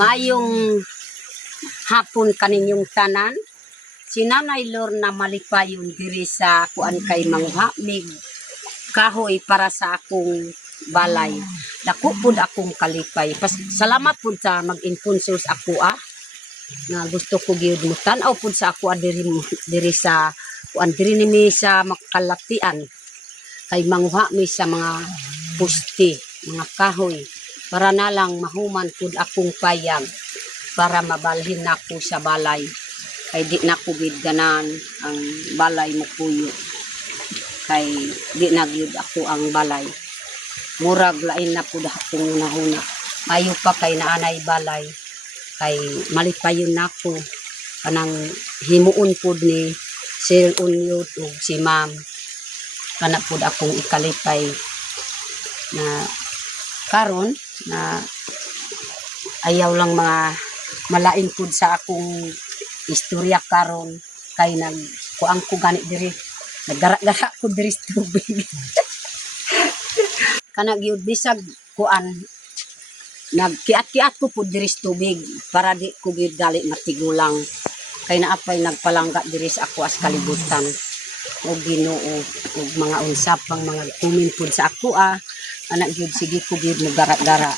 Maayong hapon kaninyong tanan. Si Nanay Lorna Malipayon diri sa kuan kay mangha mig kahoy para sa akong balay. Dako pud akong kalipay. Salamat pud sa mag-sponsor sa ako nga gusto ko gyud mo tan-aw pud sa ako diri sa kuan diri nimi sa Makalatian. Kay mangha mi sa mga pusti, mga kahoy para na lang mahuman pud akong payag para mabalhin nako sa balay. Kay di na ko gid ganan ang balay mo puyo. Kay di na gyud ako ang balay. Murag lain na pud akong nahuna. Ayo pa kay naanay balay. Kay malipayon nako kanang himuon pud ni Sir Unyot ug si Ma'am. Kana pud akong ikalipay na karon na ayaw lang mga malain pud sa akong istorya karon kay kuang ko gani diri naggara-gara ko diri sa tubig. Kana gyud bisag kuan nagkiat-kiat ko pud diri sa tubig para di ko gyud gali matigulang kay naapay nagpalangga diri sa ako as kalibutan o Ginoo ug mga unsap pang mga comment pud sa ako anak gyud sige ko gyud mo gara-gara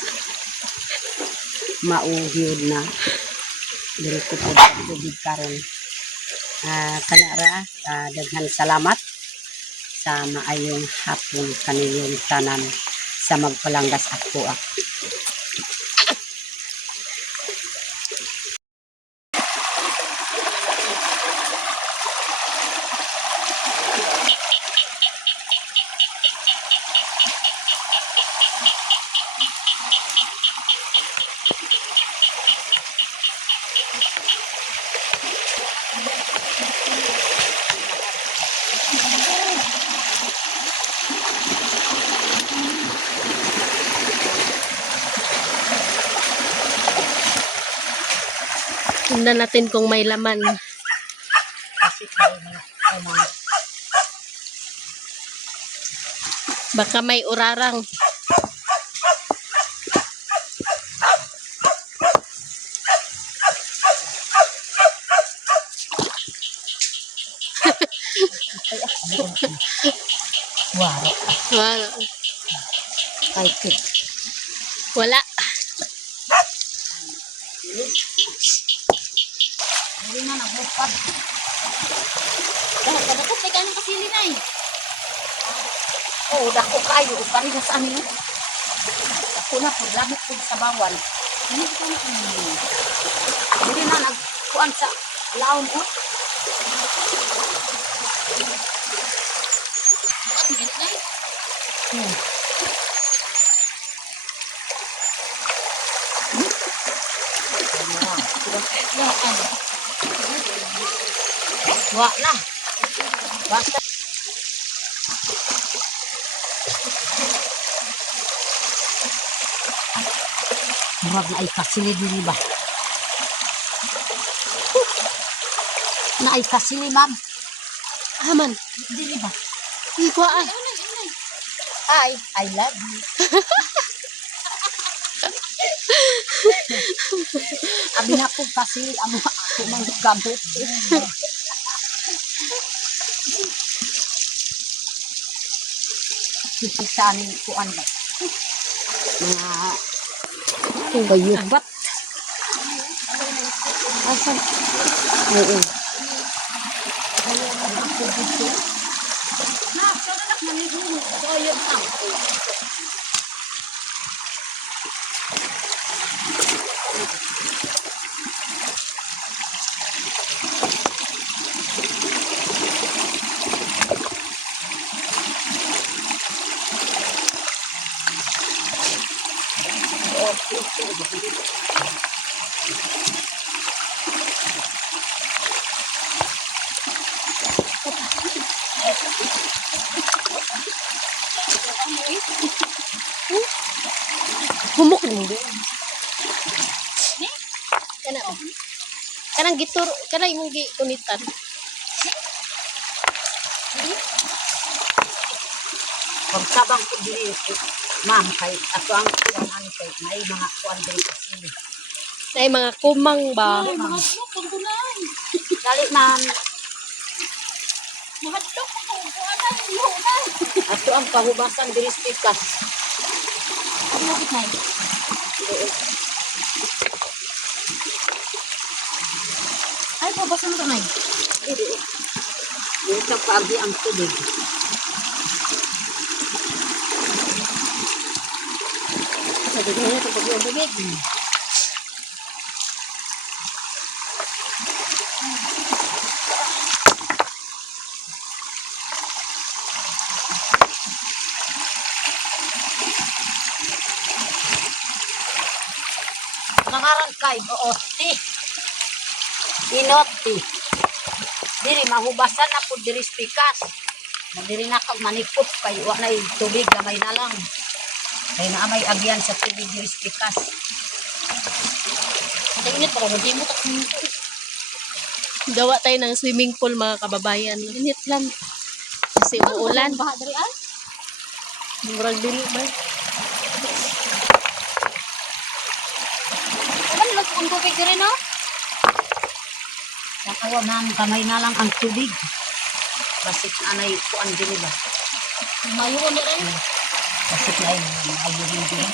mao gyud na diri ko pud sa tubig karon. Kanara daghan salamat sa maayong hapon kaninyong tanan sa magpalanggas ako Tingnan natin kung may laman. Baka may urarang. Wala. Wala. Ay, Wala. hindi na nagbukad. Dapat may kanang kasili na eh. Oo, dako kayo. Pari na sa amin. Dako na po. Lamit po sa bawal. Hindi na nagkuhan sa laon o. Wala. Basta. Murag na ay kasili dili ba? Na ay kasili, ma'am. Aman. Dili ba? Ikuha I love you. Abi na po kasili amo ako mang gamot. Sa amin kuan ba? Mga bayubat. Asan? Oo. Na, sana nak manihuno. Soyo na. Humok mo din. Kana o. Kanang gitur, kana imong giunitan. Pagtabang ko diri Ma'am, kay ato ang kuan kay may mga kuan din kasi. Nay mga kumang ba? Ay, mahadlok kung kunay. Dali ma'am, Mahadlok kung kunay. Mahunay. ato ang pahubasan diri sa pikas. Ano mo kitnay? Ay, pabasa mo kanay. Dili sa paagi ang tubig. Sa bigay na ito pag-ibig. Nangaran kay Ooti. Inoti. Diri mahubasan na po diri sa pikas. Na diri na kag manikot kay wa na tubig gamay na lang. Kay naa may agyan sa tubig diri sa pikas. Ang init para hindi mo taksin ito. Gawa tayo ng swimming pool mga kababayan. Init lang. Kasi uulan. Baha dari ay. Murag dili ba? Ano lang kung tubig diri no? Nakawa na kamay na lang ang tubig. Basit anay kuan diri ba. Mayroon na rin. Basit na ay ayun diri.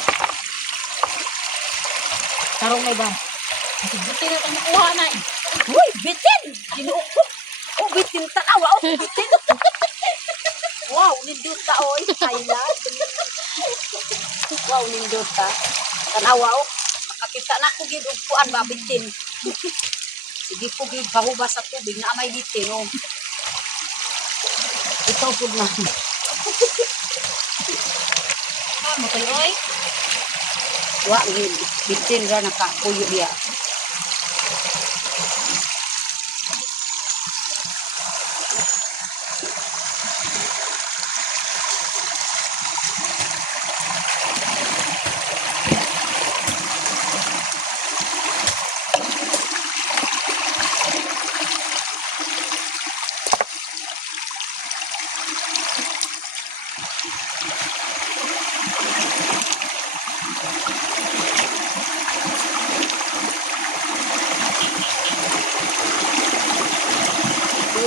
Tarong may ba? Buti na tayo makuha na eh. Uy, bitin! Ginuupo. Oh, bitin tanawa. Oh, bitin. Wow, nindot ta oy. Highlight. Wow, nindot ta. Tanawa oh. Makakita na ko gid og kuan ba bitin. Sige po gid pahubas sa tubig na may bitin oh. Ikaw pud na. Ano kayo ay? Wa gid bitin ra nakakuyo diya.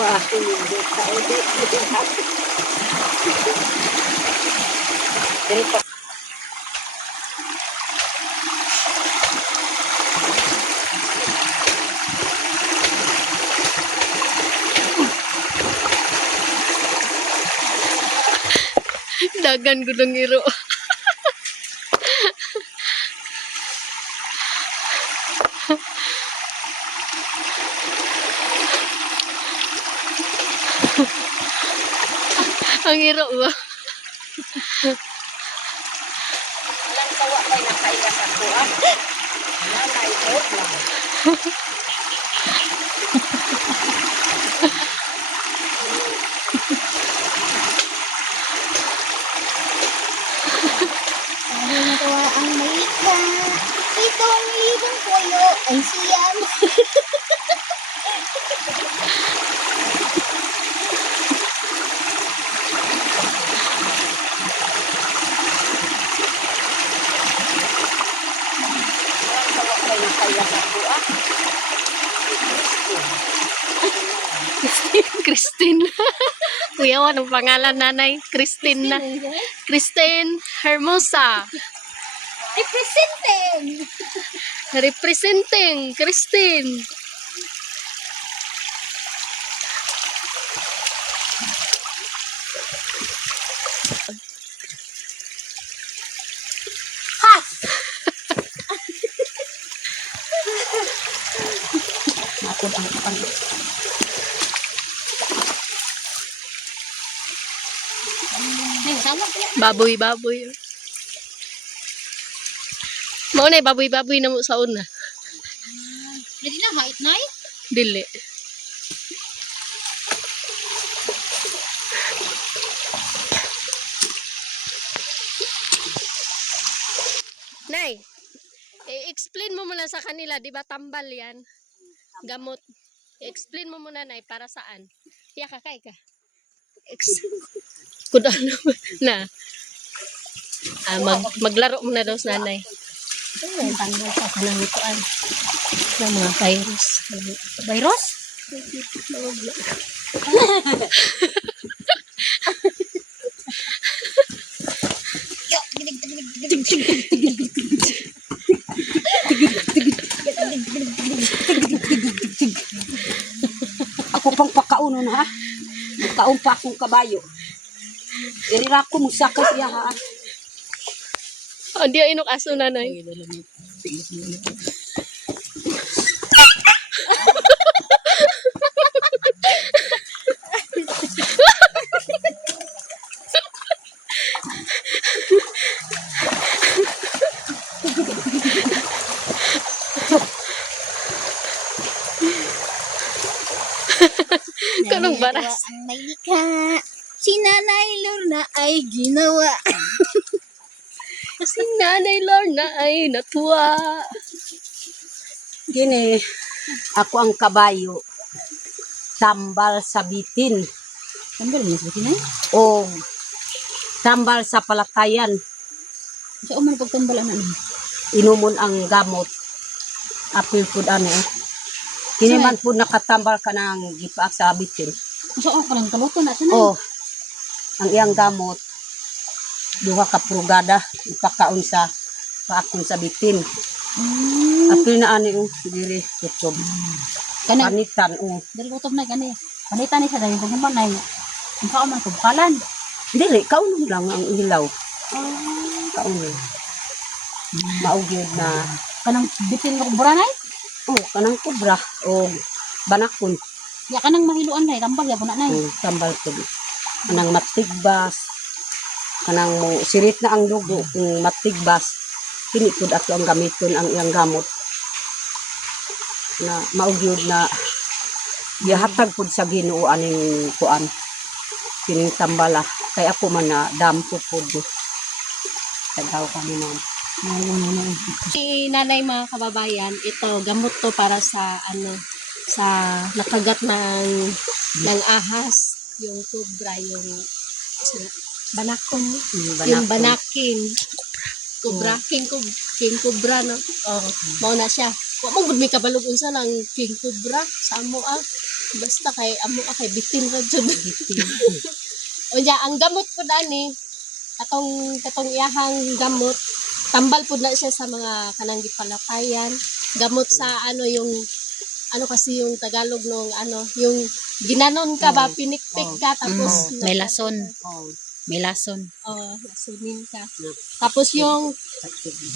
Wah, nindot ta oy. Diri pa. Dagan gulong iro. Ang iro ba? Lang sawa kay nakaiya sa kuan. Na naikot lang. Sabi na tawa ang maliit na. Ito ang libong puyo. Ay siyam. Lang sawa kay nakaiya sa kuan. Christine. Kuya, anong pangalan nanay? Christine na. Christine Hermosa. Representing. Representing Christine. Nakod ang kuan. Ay, sama ko yan. Baboy-baboy. Mao na baboy-baboy na mo sa una. Ready na, hait na eh. Dili. Nay, i-explain mo muna sa kanila, di ba tambal yan? Gamot. I-explain mo muna, Nay, para saan? Iya, kakay ka. Kuda naman na. Maglaro muna daw sa nanay. Ay, tanggal pa ka ng ituan ng mga virus. Virus? Ako pang pakaunon ha. Kaon pa akong kabayo. Irira ko musaka siya ha. Oh, di inok aso nanay. Kanong baras. Ang may likha. Si Nanay Lorna ay ginawa. Si Nanay Lorna ay natuwa. Gini, ako ang kabayo. Tambal sa bitin. Tambal mo sa kinay? O tambal sa palatayan. Sa umano pagtambal ano? Inumon ang gamot. Apil po ano. Kini man po nakatambal ka ng gipaak sa bitin. Sa ako lang kaluto na sanay. O, ang iyang gamot. Duha ka prugada. Ipakaon sa paakon sa bitin. Apil na ani o. Diri, tutob. Kanay, Panitan o. dari kutob na kanay. Panita ni sa dahil pag naman ay ang kao man kubkalan. Dili, kaunon lang ang ilaw. Kaunon. Maugyod na. Kanang bitin nga kuburanay. O, kanang kubra. O, banakon. Ya kanang mahiluan na tambal ya na nay. Tambal ko. Kanang matigbas. Kanang mo, sirit na ang dugo. Kung matigbas. Pinikod ato ang gamiton ang iyang gamot. Na maugyod na gihatag pud sa Ginoo aning kuan. Kining tambala. Kay ako man na dampo pud. Tagaw kami na. Si nanay mga kababayan, ito gamot to para sa sa nakagat ng ahas, yung kubra, yung banakon, yung banakin. Kubra, king kubra no. Oh, mao na siya. Wa mo gud may kabalog unsa ng king kubra sa amo basta kay amo kay bitin ra jud. Unya ang gamot pud ani katong iyahang gamot tambal pud na siya sa mga kanang gipalatayan, gamot sa yung kasi yung Tagalog nung yung ginanon ka ba, pinikpik ka tapos May lason. Oh, May lason. lasunin ka. Tapos yung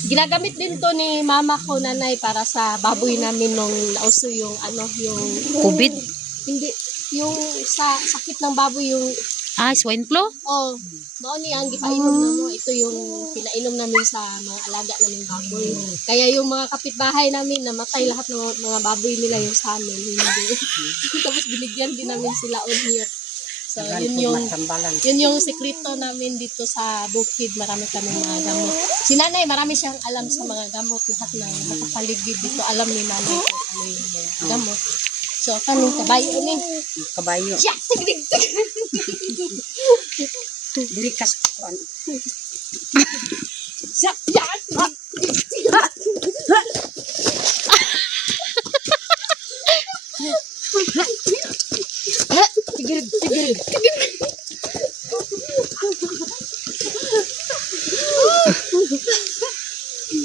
ginagamit din to ni mama ko nanay para sa baboy namin nung nauso yung yung COVID? hindi yung sa sakit ng baboy yung Swine flu? mao ni ang gipainom namo. Ito yung pinainom namin sa mga alaga namin baboy. Kaya yung mga kapitbahay namin namatay lahat ng mga baboy nila yung sa amin. Hindi. Tapos binigyan din namin sila ulit. So yun yung sekreto namin dito sa bukid. Marami kami mga gamot. Si nanay marami siyang alam sa mga gamot. Lahat ng nakapaligid dito alam ni nanay kung ano yung mga gamot. So kanong kabayo ni kabayo. siya tigdig. Diri kas kuan. Siya. Tigil.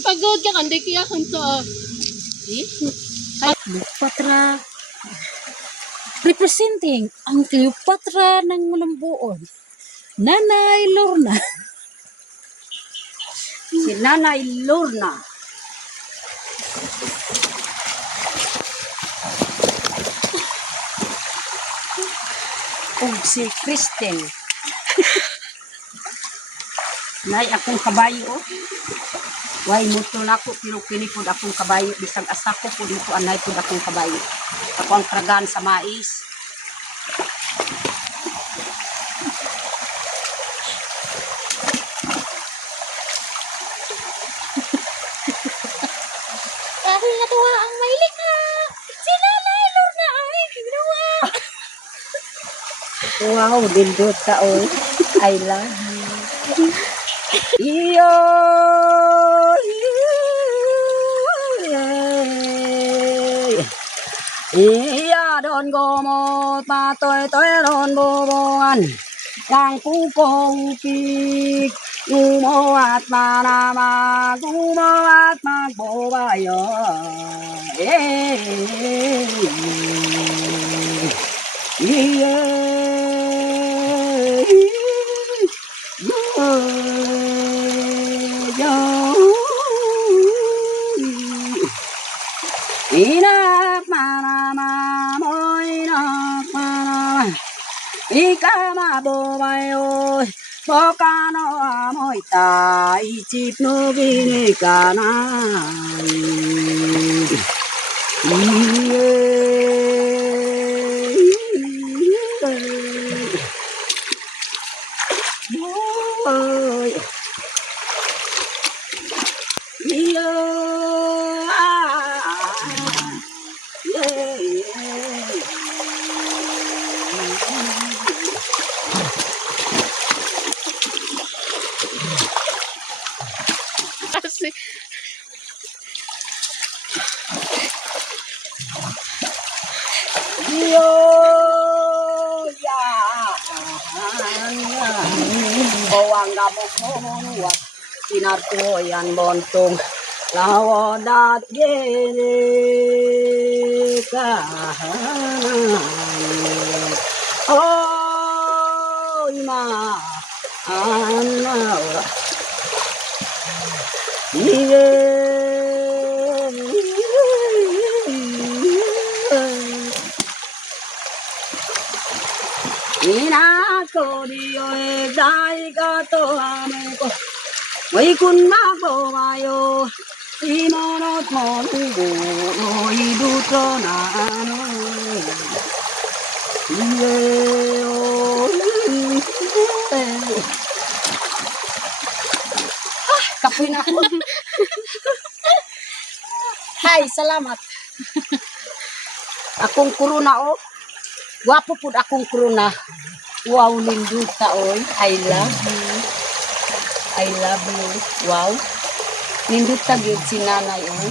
Pagod ka kandi kaya kanto. Cleopatra. Representing ang Cleopatra ng Mulambuon. Nanay Lorna. Si Nanay Lorna. Ug si Kristen. Nay akong kabayo oh. Way muto na ako pero pinipod akong kabayo bisag asa ko pud mo anay pud akong kabayo. Ako ang tragan sa mais. Dahil natuwa ang may likha. Si Nanay Lorna ay ginawa. Wow, dindot ka oh. I love you. Iyo. Iya don gomot patoy toy don bobongan yang pukong pik gumoat manama gumoat magbobayo Inak manama moinak manama Ikama bobayo Bokano amoita Ichip no bine kanai Kasi, bawang gamok monuat sinarto yan bontong lawadat gene kahanan oh ima anawa Inako diyo dai kato ameko May kun mababayo Imonot mo nubo Idutro na ano Kapoy na ako Hi, salamat Akong kuruna o Wapo pud akong kuruna Wow, linduta oy. I love you. I love you. Wow. Linduta gyud si nanay oy.